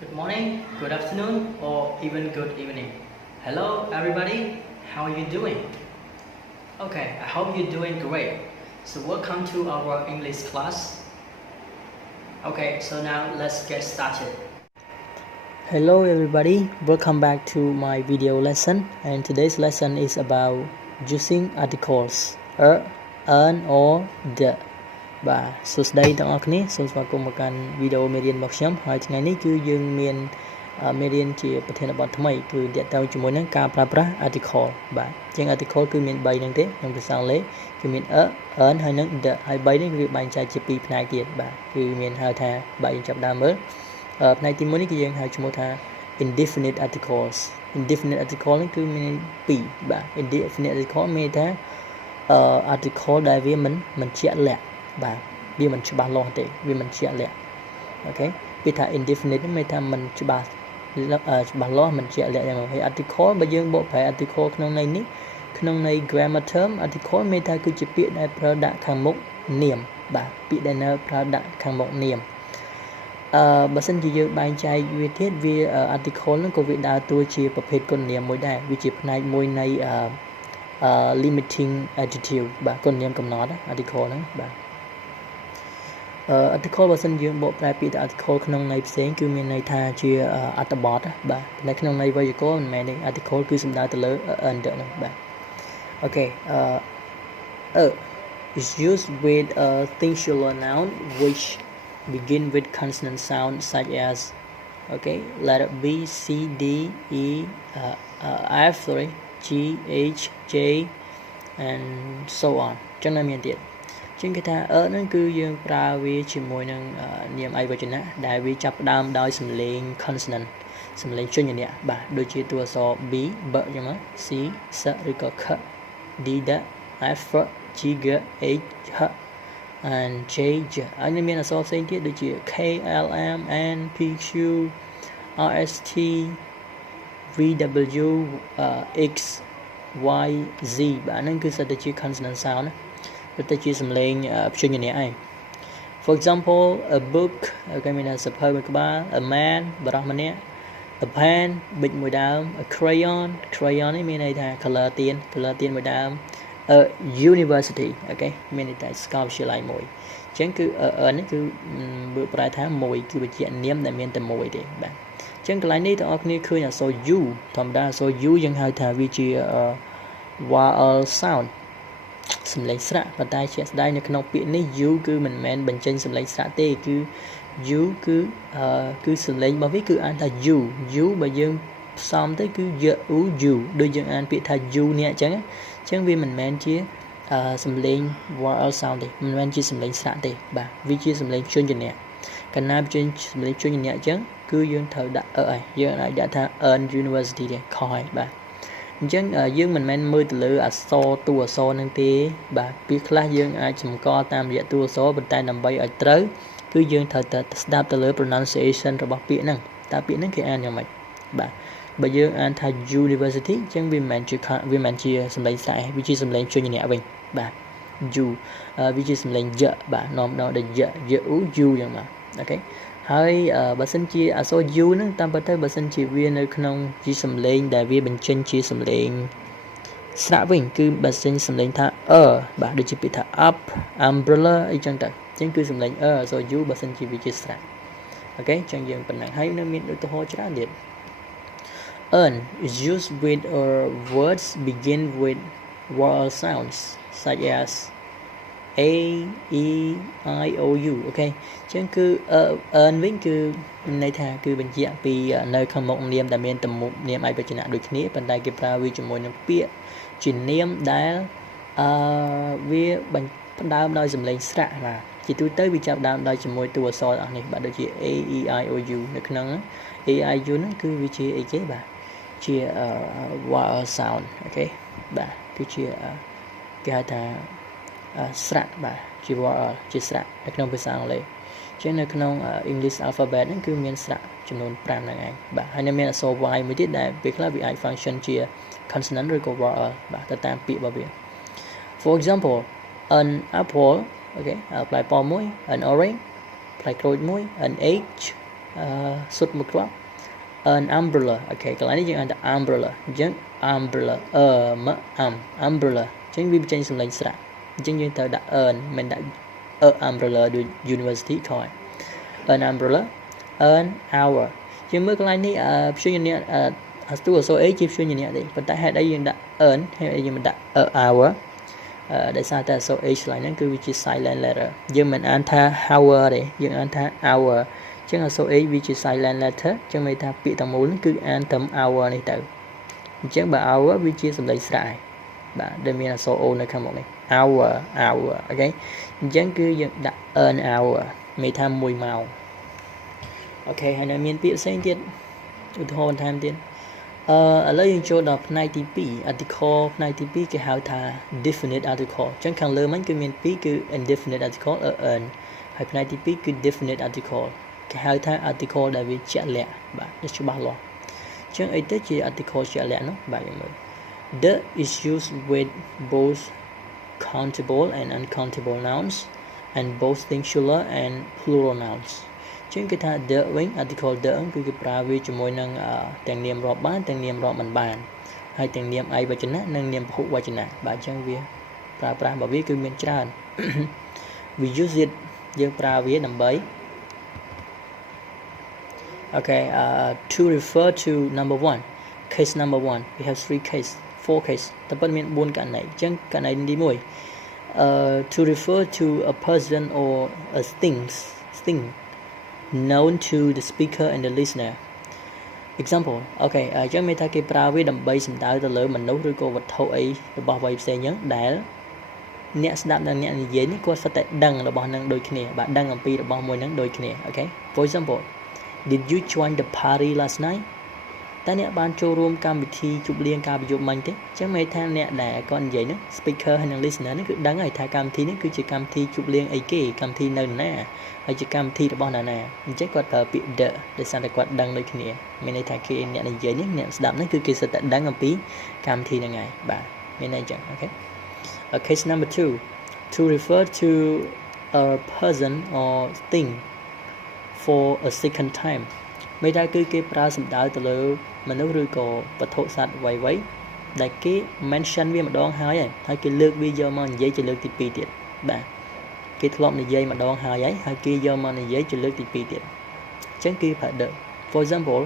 Good morning, good afternoon, or even good evening. Hello, everybody. How are you doing? Okay, I hope you're doing great. So welcome to our English class. Okay, so now let's get started. Hello, everybody. Welcome back to my video lesson. And today's lesson is about using articles an or the បាទសួស្តីទាំងអស់គ្នាសូមស្វាគមន៍មកកាន់វីដេអូមេរៀនរបស់ខ្ញុំហើយថ្ងៃនេះគឺយើងមានមេរៀនជាប្រធានបទថ្មីគឺទាក់ទងជាមួយនឹងការប្រើប្រាស់ article បាទជាង article គឺមាន3ហ្នឹងទេក្នុងភាសាអង់គ្លេសគឺមាន an ហើយនិង the ហើយ3នេះវាបែងចែកជា2ផ្នែកទៀតបាទគឺមានហៅថាបាទយើងចាប់ដើមមើលផ្នែកទី1នេះគឺយើងហៅឈ្មោះថា indefinite articles indefinite article នេះគឺមាន2បាទ indefinite article មានថាarticle ដែលវាមិនជាក់លាក់បាទវាមិនច្បាស់លាស់ទេវាមិនជាក់លាក់អូខេពីថា indefinite នេះមានថាមិនច្បាស់លាស់មិនជាក់លាក់យ៉ាងម៉េចហើយ article បើយើងបកប្រែ article ក្នុងន័យនេះក្នុងន័យ grammar term article មានថាគឺជាពាក្យដែលប្រើដាក់ខាងមុខនាមបាទពាក្យដែលនៅប្រើដាក់ខាងមុខនាមបើសិនជាយើងបែងចែកវាទៀតវា article ហ្នឹងក៏វាដើរតួជាប្រភេទគុណនាមមួយដែរវាជាផ្នែកមួយនៃlimiting adjective បាទគុណនាមកំណត់ article ហ្នឹងបាទarticle បើសិនយើងបកប្រែពាក្យទៅ article ក្នុងន័យផ្សេងគឺមានន័យថាជាអត្ថបទបាទនៅក្នុងន័យវេយ្យាករណ៍មិនមែនទេ article គឺសំដៅទៅលើ under ហ្នឹងបាទអូខេis used with a singular noun which begin with consonant sound such as okay letter B C D E F G H J and so on ចឹងនៅមានទៀតជាងគេថាហ្នឹងគឺយើងប្រើវាជាមួយនឹងនាមឯកវចនៈដែលវាចាប់ផ្ដើមដោយសំឡេង consonant សំឡេងជញ្ញៈបាទដូចជាតួអក្សរ B បចឹងមក C សឬក៏ K D ដ F G G H H and J J ហើយមានអក្សរផ្សេងទៀតដូចជា K L M N P Q R S T V W X Y Z បាទហ្នឹងគឺសិតតែជា consonant sound ណាទៅជាសំឡេងព្យញ្ញៈឯង For example a book គេមានសភៅមួយក្បាល a man បរិះម្នាក់ a pen ប៊ិចមួយដើម a crayon នេះមានន័យថា color ទៀនមួយដើម a university អូខេមានន័យថាសាកលវិទ្យាល័យមួយអញ្ចឹងគឺនេះគឺបើប្រែថាមួយគឺបញ្ជាក់នាមដែលមានតែមួយទេបាទអញ្ចឹងកន្លែងនេះបងប្អូនគ្នាឃើញអក្សរ U ធម្មតាអក្សរ U យើងហៅថាវាជា vowel sound សំឡេងស្រៈប៉ុន្តែជាក់ស្ដែងនៅក្នុងពាក្យនេះ U គឺមិនមែនបញ្ចេញសំឡេងស្រៈទេគឺ U គឺសំឡេងរបស់វាគឺអានថា U បើយើងផ្សំទៅគឺ U ដូចយើងអានពាក្យថា U នេះអញ្ចឹងវាមិនមែនជាសំឡេង vowel sound ទេមិនមែនជាសំឡេងស្រៈទេបាទវាជាសំឡេងជញ្ញៈកាលណាបញ្ចេញសំឡេងជញ្ញៈអញ្ចឹងគឺយើងត្រូវដាក់ហើយយើងអាចដាក់ថា an university ទេខុសហើយបាទអញ្ចឹងយើងមិនមែនមើលទៅលើអក្សរតួអក្សរនឹងទេបាទពីខ្លះយើងអាចសម្គាល់តាមរយៈតួអក្សរប៉ុន្តែដើម្បីឲ្យត្រូវគឺយើងត្រូវតែស្ដាប់ទៅលើ pronunciation របស់ពាក្យហ្នឹងតើពាក្យហ្នឹងគេអានយ៉ាងម៉េចបាទបើយើងអានថា university អញ្ចឹងវាមិនមែនជាសំឡេងស្រៈវាជាសំឡេងជញ្ញៈវិញបាទ U វាជាសំឡេងយៈបាទនាំដល់ដល់យៈ U យ៉ាងម៉េចអូខេហើយបើសិនជាអក្សរ U ហ្នឹងតាមពិតទៅបើសិនជាវានៅក្នុងជាសំឡេងដែលវាបញ្ចេញជាសំឡេងស្រៈវិញគឺបើសិនសំឡេងថាបាទដូចជាពាក្យថា up umbrella អីចឹងទៅអញ្ចឹងគឺសំឡេងអក្សរ U បើសិនជាវាជាស្រៈអូខេអញ្ចឹងយើងប៉ុណ្ណឹងហើយនៅមានឧទាហរណ៍ច្រើនទៀត Earn is used with words begin with vowel sounds such as A E I O U អូខេអញ្ចឹងគឺ earn វិញគឺន័យថាគឺបញ្ជាក់ពីនៅខាងមុខនាមដែលមានទំនុកនាមឯកវចនៈដូចគ្នាប៉ុន្តែគេប្រើវាជាមួយនឹងពាក្យជានាមដែលវាផ្ដើមដោយសំឡេងស្រៈបាទជាទូទៅវាចាប់ដើមដោយជាមួយតួអក្សរអស់នេះបាទដូចជា A E I O U នៅក្នុង A I U ហ្នឹងគឺវាជាអីគេបាទជា vowel sound អូខេបាទគឺជាគេហៅថាស្រៈបាទជា vowel ជាស្រៈនៅក្នុងភាសាអង់គ្លេសអញ្ចឹងនៅក្នុង English alphabet ហ្នឹងគឺមានស្រៈចំនួន5ហ្នឹងឯងបាទហើយនៅមានអក្សរ Y មួយទៀតដែលពេលខ្លះវាអាច function ជា consonant ឬក៏ vowel បាទទៅតាមពាក្យរបស់វា For example an apple អូខេផ្លែប៉ោមមួយ an orange ផ្លែក្រូចមួយ an egg សុទ្ធមួយគ្រាប់ an umbrella អូខេកន្លែងនេះយើងអានថា umbrella អញ្ចឹង umbrella umbrella អញ្ចឹងវាបញ្ចេញសំឡេងស្រៈអញ្ចឹងយើងត្រូវដាក់ an មិនដាក់ umbrella ដូច university ខយ an umbrella an hour យើងមើលកន្លែងនេះព្យញ្ជនៈស្ទូអក្សរ A ជាព្យញ្ជនៈទេប៉ុន្តែហេតុអីយើងដាក់ an ហេតុអីយើងមិនដាក់ hour ដោយសារតែអក្សរ H ឆ្លៃហ្នឹងគឺវាជា silent letter យើងមិនអានថា hour ទេយើងអានថា hour អញ្ចឹងអក្សរ H វាជា silent letter អញ្ចឹងមានថាពាក្យទាំងមូលហ្នឹងគឺអានត្រឹម hour នេះទៅអញ្ចឹងបើ hour វាជាសំឡេងស្រៈហើយបាទដែលមានអក្សរ O នៅខាងមុខនេះ hour អូខេអញ្ចឹងគឺយើងដាក់ an hour មានថា1ម៉ោងអូខេហើយនៅមានពាក្យផ្សេងទៀតឧទាហរណ៍បន្ថែមទៀតឥឡូវយើងចូលដល់ផ្នែកទី2 article ផ្នែកទី2គេហៅថា definite article អញ្ចឹងខាងលើមិញគឺមាន2គឺ indefinite article earn ហើយផ្នែកទី2គឺ definite article គេហៅថា article ដែលវាជាក់លាក់បាទវាច្បាស់លាស់អញ្ចឹងអីទៅជា article ជាក់លាក់នោះបាទយើងមើល the is used with both countable and uncountable nouns and both singular and plural nouns ជាងគេថា the វិញ article the គឺគេប្រើវាជាមួយនឹងទាំងនាមរាប់បានទាំងនាមរាប់មិនបានហើយទាំងនាមឯកវចនៈនិងនាមពហុវចនៈបាទអញ្ចឹងវាប្រើប្រាស់របស់វាគឺមានច្រើន we use it យើងប្រើវាដើម្បី okay to refer to number 1 case number 1 we have 4 case តែប៉ុន្តែមាន4ករណីអញ្ចឹងករណីទី1to refer to a person or a thing known to the speaker and the listener example អូខេអញ្ចឹងមានថាគេប្រើវាដើម្បីសំដៅទៅលើមនុស្សឬក៏វត្ថុអីរបស់អ្វីផ្សេងអញ្ចឹងដែលអ្នកស្ដាប់និងអ្នកនិយាយនេះគាត់សុទ្ធតែដឹងរបស់នឹងដូចគ្នាបាទដឹងអំពីរបស់មួយនឹងដូចគ្នាអូខេ for example did you join the party last night តើអ្នកបានចូលរួមកម្មវិធីជប់លៀងកាលពីយប់មិញទេអញ្ចឹងមានថាអ្នកដែលគាត់និយាយហ្នឹង speaker ហើយនិង listener នេះគឺដឹងហើយថាកម្មវិធីនេះគឺជាកម្មវិធីជប់លៀងអីគេកម្មវិធីនៅណាហើយជាកម្មវិធីរបស់ណាអញ្ចឹងគាត់ប្រើពាក្យ the ដោយសារតែគាត់ដឹងដូចគ្នាមានន័យថាគេអ្នកនិយាយនេះអ្នកស្ដាប់នេះគឺគេសុទ្ធតែដឹងអំពីកម្មវិធីហ្នឹងហើយបាទមានន័យអញ្ចឹងអូខេ case number 2 to refer to a person or thing for a second time មានថាគឺគេប្រើសំដៅទៅលើមនុស្សឬក៏វត្ថុសត្វអ្វីៗដែលគេ mention វាម្ដងហើយគេលើកវាយកមកនិយាយជាលើកទី2ទៀតបាទគេធ្លាប់និយាយម្ដងហើយគេយកមកនិយាយជាលើកទី2ទៀតអញ្ចឹងគឺប្រើ the for example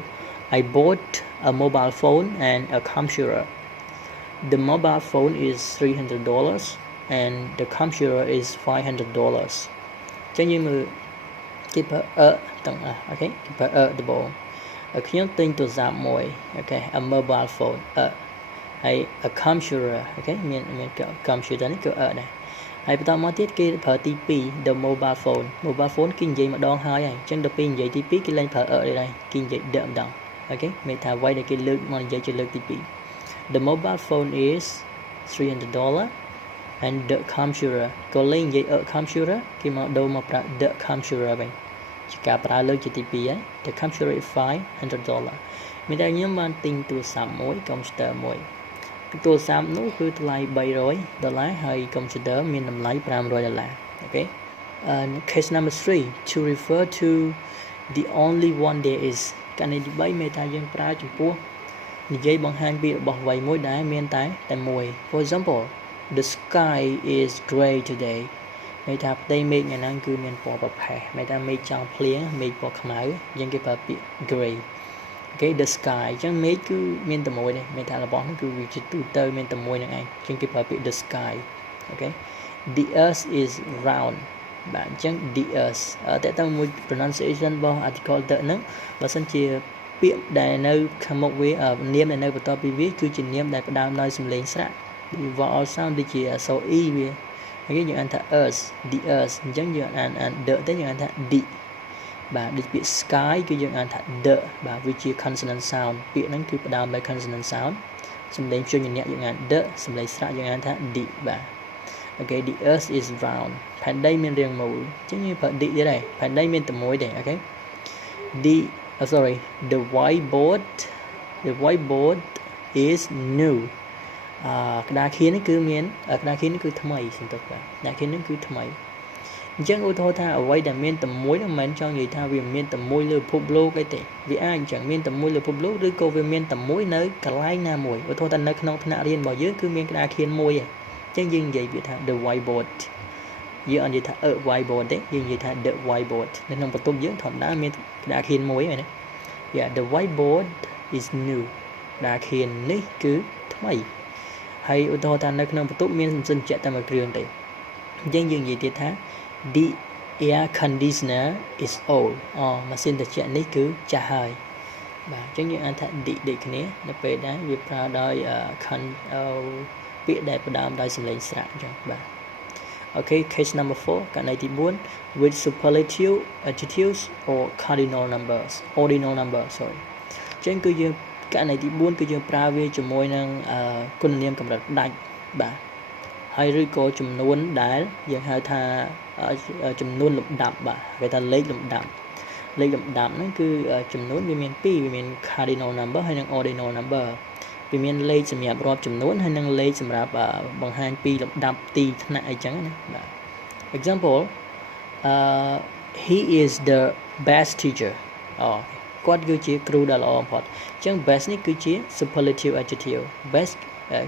I bought a mobile phone and a computer the mobile phone is $300 and the computer is $500 អញ្ចឹងយើងមើលគេប្រើទាំងអូខេគេប្រើដំបូងខ្ញុំទិញទូរស័ព្ទមួយអូខេ a mobile phone ហើយ a computer អូខេមាន computer នេះគឺដែរហើយបន្តមកទៀតគេប្រើទី2 the mobile phone គេនិយាយម្ដងហើយអញ្ចឹងដល់ពេលនិយាយទី2គេលែងប្រើទេដែរគេនិយាយ the ម្ដងអូខេមានថាអ្វីដែលគេលើកមកនិយាយជាលើកទី2 the mobile phone is $300 and the computer ក៏លែងនិយាយ a computer គេមកដូរមកប្រើ the computer វិញជាការប្រើលើកជាទី2ហើយ the computer is $500 មានតែខ្ញុំបានទិញទូរស័ព្ទមួយកុំព្យូទ័រមួយទូរស័ព្ទនោះគឺថ្លៃ$300ហើយកុំព្យូទ័រមានតម្លៃ$500អូខេ case number 3 to refer to the only one there is ករណីទី3មានថាយើងប្រើចំពោះនិយាយបង្ហាញពីរបស់អ្វីមួយដែលមានតែមួយ for example the sky is gray today មានថាផ្ទៃមេឃថ្ងៃហ្នឹងគឺមានពណ៌ប្រផេះមានថាមេឃចង់ភ្លៀងមេឃពណ៌ខ្មៅយើងគេប្រើពាក្យ gray អូខេ the sky អញ្ចឹងមេឃគឺមានតែមួយនេះមានថារបស់ហ្នឹងគឺវាជាទូទៅមានតែមួយនឹងឯងអញ្ចឹងគេប្រើពាក្យ the sky អូខេ the earth is round បាទអញ្ចឹង the earth តើតើមួយ pronunciation របស់ article the ហ្នឹងបើសិនជាពាក្យដែលនៅខាងមុខវានាមដែលនៅបន្ទាប់ពីវាគឺជានាមដែលផ្ដើមដោយសំឡេងស្រៈ vowel sound ដូចជាអក្សរ e វាហើយយើងអានថា earth the earth អញ្ចឹងយើងអាន the ទៅយើងអានថា the បាទដូចពាក្យ sky គឺយើងអានថា the បាទវាជា consonant sound ពាក្យហ្នឹងគឺផ្ដើមដោយ consonant sound សំឡេងព្យញ្ជនៈយើងអាន the សំឡេងស្រៈយើងអានថា the បាទអូខេ the earth is round ផែនដីមានរាងមូលអញ្ចឹងយើងប្រើ the ទៀតហើយផែនដីមានតែមួយទេអូខេ the whiteboard is new ក្តារខៀននេះគឺមានក្តារខៀននេះគឺថ្មីសន្ទុះបាទក្តារខៀននេះគឺថ្មី Chẳng ưu thô tha ở quay đã miên tầm mối là mình cho người ta vì miên tầm mối lừa phục lô cái tệ vì ai chẳng miên tầm mối lừa phục lôឬcô vì miên tầm mối nơi cả lai na mối ưu thô ta nơi không thà riêng bảo dưới cứ miên cái đa khiên môi à chẳng dừng vậy vì thà the whiteboard dưới anh vậy thà ở whiteboard đấy dừng vậy thà the whiteboard nên không có tốt dưới thọn đã miên đa khiên môi này yeah the whiteboard is new đa khiên ní cứ thay hay ưu thô ta nơi không có tốt miên dân chạy ta mà trường đấy chẳng dừng vậy thì thà the air conditioner is old mà xin được chuyện này cứ trả hơi và chẳng như anh thằng đi cái này nó về đấy việc ra đời việc đẹp và đam đời sinh lên sẵn cho bạn. Okay, case number 4 cái này thì muốn with superlative adjectives or cardinal numbers, ordinal numbers, sorry. Chẳng cứ như cái này thì muốn cứ như pra về cho môi năng con niệm cầm đặt đánh bà hay rồi có chùm nôn đá dạng hai tha chùm nôn lục đậm bà người ta lấy lục đậm nó cứ chùm nôn vì miền pi vì miền cardinal number hay năng ordinal number vì miền lấy chùm nhập rộp chùm nôn hay năng lấy chùm rạp bằng hai pi lục đậm tì thân này chẳng nè. Example, he is the best teacher. Quát cứ chỉ kêu đã lo phật chẳng best này cứ chỉ superlative adjective best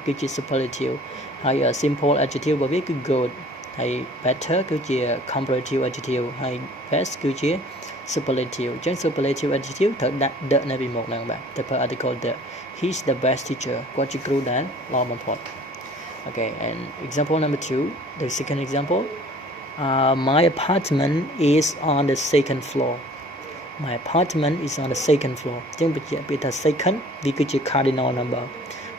cứ chỉ superlative hay simple adjective bởi vì cứ good hay better cứ chỉ comparative adjective hay best cứ chỉ superlative chẳng superlative adjective thật đợi này bị một lần bạn the per article the he's the best teacher quát chỉ kêu đã lo một phật. Okay, and example number 2, the second example, my apartment is on the second floor. My apartment is on the second floor. Chẳng bị ta second vì cứ chỉ cardinal number.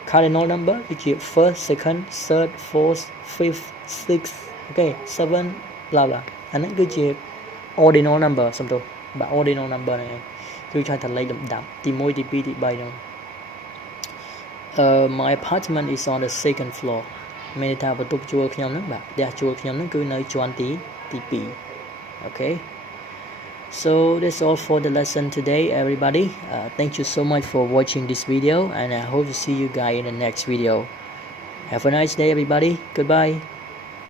Cardinal number cứ chỉ first, second, third, fourth, fifth, sixth, okay, seven, blah blah. Anh ấy cứ chỉ ordinal number xong rồi. Và ordinal number này cứ cho thật lấy đậm thì môi thì pi thì bay đâu. My apartment is on the second floor. Mình ta vào tục chùa khi nó bạn, để chùa khi nó cứ nơi chuan tí pi. Okay. So that's all for the lesson today, everybody. Thank you so much for watching this video, and I hope to see you guys in the next video. Have a nice day, everybody. Goodbye.